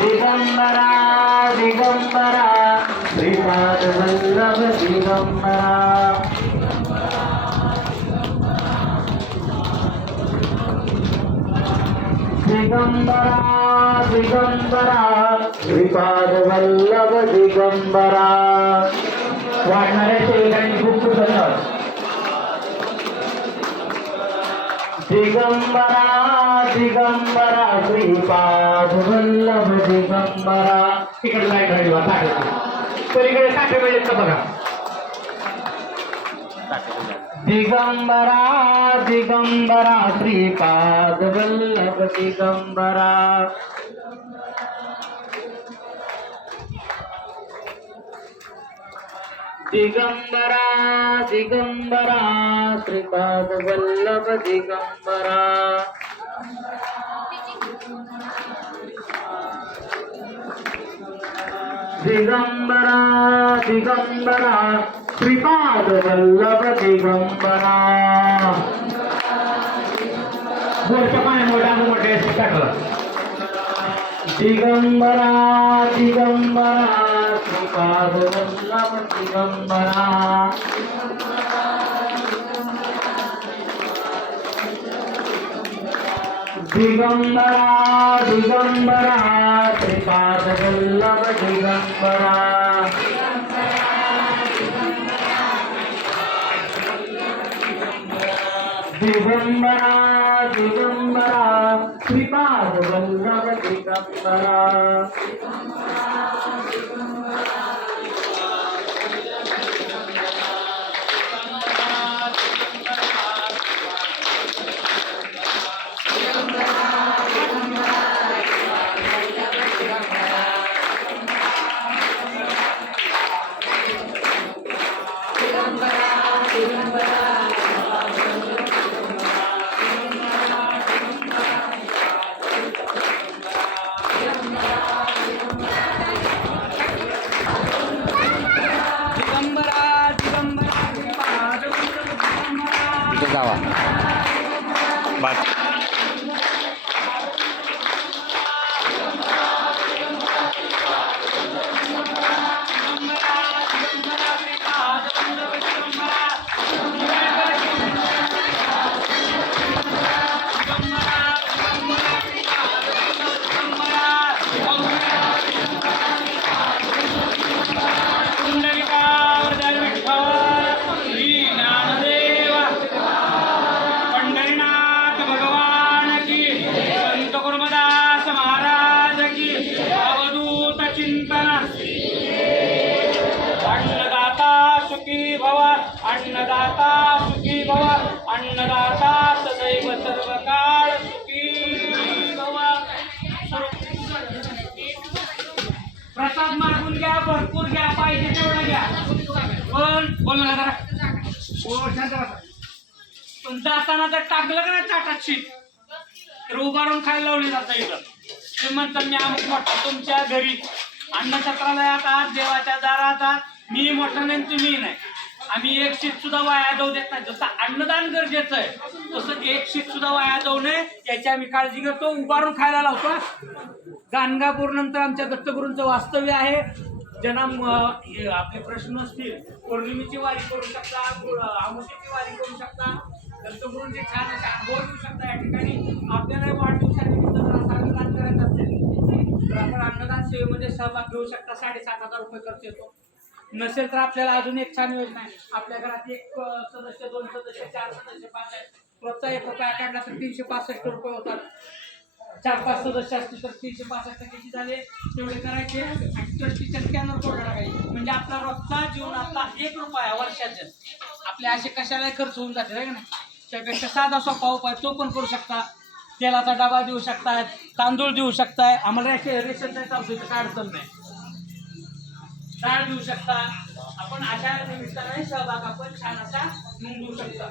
దిగంబరా దిగంబరా శ్రీపాద వల్లభ దిగంబరా దిగంబరా దిగంబరా శ్రీపాద వల్లభ దిగంబరా వాడినారైతే ఇలాంటి బుక్ దిగంబరా दिगंबरा दिगंबरा श्रीपाद वल्लभ दिगंबरा. तिकडे लाईट राहिली ताटे पलीकडे ताटे मिळेल का बघा. दिगंबरा दिगंबरा, श्रीपाद वल्लभ दिगंबरा. दिगंबरा दिगंबरा, श्रीपाद वल्लभ दिगंबरा. దిగంబరా దిగంబరా శ్రీపాద వల్లభ దిగంబరా మూర్తమైన మూడాము మొట్టేసి కట్ల దిగంబరా దిగంబరా శ్రీపాద వల్లభ దిగంబరా దిగంబరా దిగంబరా త్రిపాదవల్లభ దిగంబరా దిగంబరా దిగంబరా త్రిపాదవల్లభ దిగంబరా దిగంబరా. 看吧。妈 सुखी भव अन्नदाता सुखी भव अन्नदाता सदैव सर्व काळ सुखी भव. प्रसाद मागून घ्या भरपूर घ्या पाहिजे तेवढं घ्या. पण बोल ना जरा. पण जाताना जर टाकलं का ना चाटात शीत तर उभारून खायला लावली जातं इथं. ते म्हणतात मी आम्ही मोठा तुमच्या घरी. अन्नछत्रालयात आहात देवाच्या दारात आहात मी मोठा नाही तुम्ही नाही. आम्ही एक शीत सुद्धा वाया जाऊ देत नाही. जसं अन्नदान गरजेचं आहे तसं एक शीत सुद्धा वाया जाऊ नये. याची आम्ही काळजी घेतो उभारून खायला लावतो. गाणगापूर नंतर आमच्या दत्तगुरूंचं वास्तव्य आहे. ज्यांना आपले प्रश्न असतील पौर्णिमेची वारी करू शकता आमुषीची वारी करू शकता. दत्तगुरूंचे छान असे अनुभव घेऊ शकता. या ठिकाणी आपल्याला वाढदिवसानिमित्त जर अन्नदान करायचं असेल तर आपण अन्नदान सेवेमध्ये सहभाग घेऊ शकता. साडेसात हजार रुपये खर्च येतो. नसेल तर आपल्याला अजून एक छान योजना आहे. आपल्या घरात एक सदस्य दोन सदस्य चार सदस्य पाच आहेत. रोजचा एक रुपया काढला तर तीनशे पासष्ट रुपये होतात. चार पाच सदस्य असतील तर तीनशे पासष्ट किती झाले? तेवढे करायचे आणि ट्रस्टीच्या स्कॅनर कोड टाकायचे म्हणजे आपला रोजचा जीवनातला एक रुपया वर्षाचे. आपले असे कशाला खर्च होऊन जाते आहे का नाही? त्यापेक्षा साधा सोपा उपाय तो पण करू शकता. तेलाचा डबा देऊ शकतात तांदूळ देऊ शकताय. आम्हाला रेशन रेशनचा चालतो इथं काय अडचण नाही. डाळ देऊ शकता. आपण अशा निमित्ताने सहभाग आपण छान असा नोंदवू शकता.